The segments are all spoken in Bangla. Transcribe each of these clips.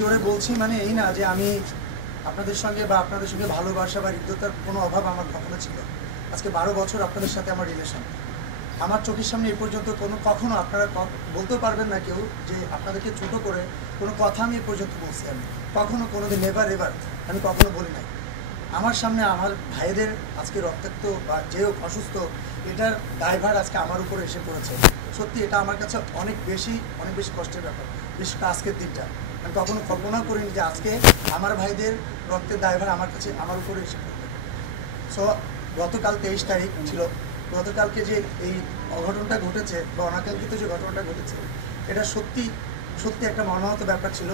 জোরে বলছি মানে এই না যে আমি আপনাদের সঙ্গে বা আপনাদের সঙ্গে ভালোবাসা বা হৃদ্যতার কোনো অভাব আমার কখনো ছিল। আজকে 12 বছর আপনাদের সাথে আমার রিলেশন। আমার চোখের সামনে এই পর্যন্ত কখনো আপনারা বলতেও পারবেন না কেউ যে আপনাদেরকে ছোট করে কোনো কথা আমি এ পর্যন্ত বলছি। আমি কখনো কোনোদিন নেভার এভার আমি কখনো বলি নাই। আমার সামনে আমার ভাইদের আজকে রক্তাক্ত বা যে অসুস্থ, এটার দায়ভার আজকে আমার উপরে এসে পড়েছে। সত্যি এটা আমার কাছে অনেক বেশি কষ্টের ব্যাপার, বিশেষ করে আজকের দিনটা। আমি কখনো কল্পনা করিনি যে আজকে আমার ভাইদের রক্তের দায়ভার আমার উপরে এসে পড়বে। সো গতকাল 23 তারিখ ছিল। গতকালকে যে এই অঘটনটা ঘটেছে বা অনাকাঙ্ক্ষিত যে ঘটনাটা ঘটেছে, এটা সত্যি একটা মর্মাহত ব্যাপার ছিল।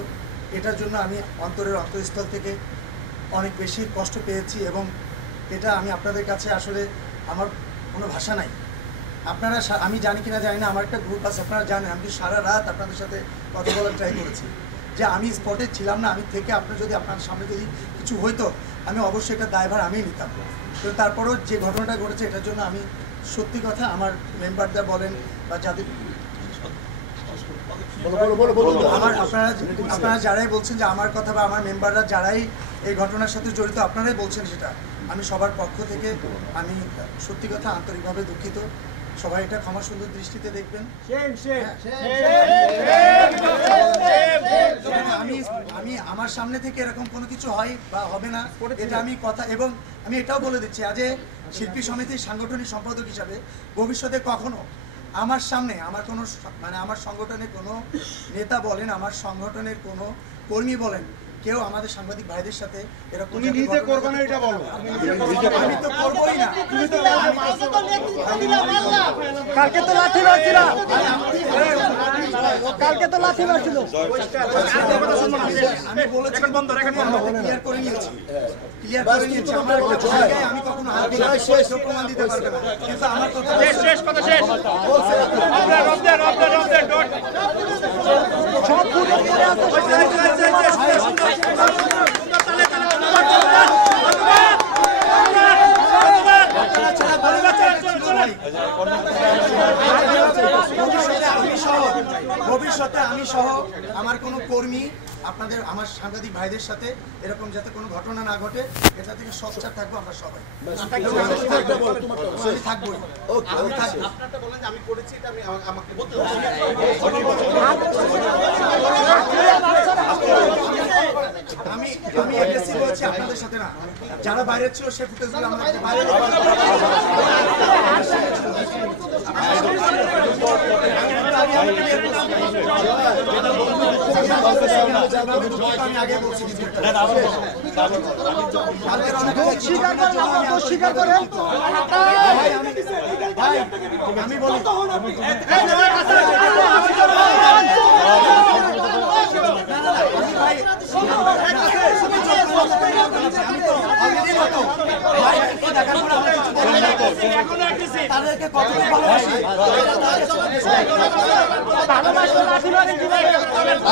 এটার জন্য আমি অন্তরস্থল থেকে অনেক বেশি কষ্ট পেয়েছি এবং এটা আমি আপনাদের কাছে আসলে আমার কোনো ভাষা নাই। আপনারা, আমি জানি কিনা জানি না, আমার একটা গ্রুপ আছে, আপনারা জানেন আমি সারা রাত আপনাদের সাথে কথা বলার ট্রাই করেছি যে আমি স্পটে ছিলাম না। আমি থেকে আপনার সামনে যদি কিছু হইতো আমি অবশ্যই এটা দায়ভার আমিই নিতাম। তো তারপরেও যে ঘটনাটা ঘটেছে এটার জন্য আমি সত্যি কথা আমার মেম্বাররা বলেন বা যাদের আপনারা যারাই বলছেন যে আমার কথা বা আমার মেম্বাররা যারাই এই ঘটনার সাথে জড়িত আপনারাই বলছেন সেটা, আমি সবার পক্ষ থেকে আমি সত্যি কথা আন্তরিকভাবে দুঃখিত। সবাই এটা ক্ষমা সুন্দর দৃষ্টিতে দেখবেন। আমি আমার সামনে থেকে এরকম কোনো কিছু হয় বা হবে না এটা আমি কথা, এবং আমি এটাও বলে দিচ্ছি আজ শিল্পী সমিতির সাংগঠনিক সম্পাদক হিসাবে ভবিষ্যতে কখনো আমার সামনে আমার কোনো আমার সংগঠনের কোনো নেতা বলেন, আমার সংগঠনের কোনো কর্মী বলেন, কেউ আমাদের সাংবাদিক ভাইদের সাথে এরকম তুমি নিজে করবে না এটা বলো। আমি তো করবই না। তুমি তো কালকে তো লাঠি মারছিল, আমি বলেছি বন্ধ রেখে ক্লিয়ার করে নিয়েছি। আমার জায়গায় আমি কখনো হাত দিই না, প্রমাণ দিতে পারবে না, কিন্তু আমার কথা শেষ কথা শেষ। ভবিষ্যতে আমি সহ আমার কোনো কর্মী আপনাদের আমার সাংবাদিক ভাইদের সাথে এরকম যাতে কোনো ঘটনা না ঘটে এটা থেকে সচ্চার থাকবো আমরা সবাই। আমি এগ্রেসিভ হয়েছি আপনাদের সাথে না, যারা বাইরে ছিল সে ফুটেজগুলো আমরা বাইরে আমি আগে বলছি আমি বলি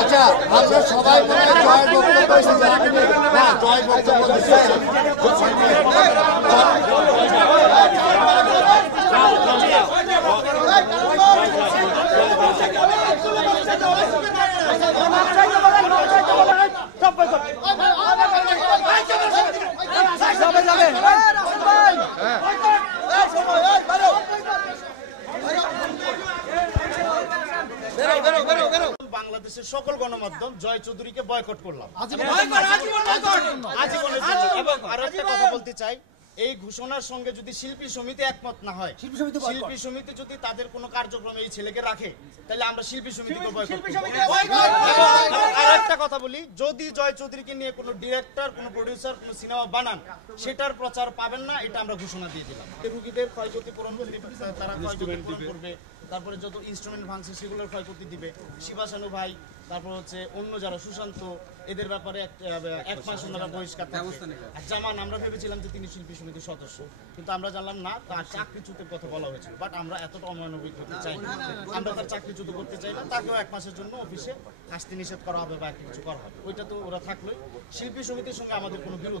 আচ্ছা আমরা সবাই জয় বক্তব্য বাংলাদেশের সকল গণমাধ্যম জয় চৌধুরীকে বয়কট করলাম। এবং আরো একটা কথা বলতে চাই, এই ঘোষণার সঙ্গে যদি শিল্পী সমিতি একমত না হয়, শিল্পী সমিতি যদি তাদের কোনো কার্যক্রমে এই ছেলেকে রাখে, তাহলে আমরা শিল্পী সমিতিকে বয়কট করব। আর একটা কথা বলি, যদি জয় চৌধুরীকে নিয়ে কোনো ডিরেক্টর, কোনো প্রডিউসার কোনো সিনেমা বানান, সেটার প্রচার পাবেন না, এটা আমরা ঘোষণা দিয়ে দিলাম। রোগীদের ক্ষয়ক্ষতি পূরণ করবে, তারা ক্ষয়ক্ষতি পূরণ করবে, তারপরে যত ইনস্ট্রুমেন্ট ভাঙছে সেগুলোর ক্ষয়ক্ষতি দিবে। শিবাসানু ভাই, তারপর হচ্ছে অন্য যারা সুশান্ত, এদের ব্যাপারে 1 মাস ওনারা বহিষ্কার ব্যবস্থা নেবে। আর জামান, আমরা ভেবেছিলাম যে তিনি শিল্পী সমিতির সদস্য, কিন্তু আমরা জানলাম না, তার চাকরিচ্যুতের কথা বলা হয়েছিল। বাট আমরা এতটা অমানবিক হতে চাই না, আমরা তার চাকরিচ্যুত করতে চাই না। তাকেও 1 মাসের জন্য অফিসে আসতে নিষেধ করা হবে বা একটা কিছু করা হবে, ওইটা তো ওরা থাকলোই। শিল্পী সমিতির সঙ্গে আমাদের কোনো বিরোধ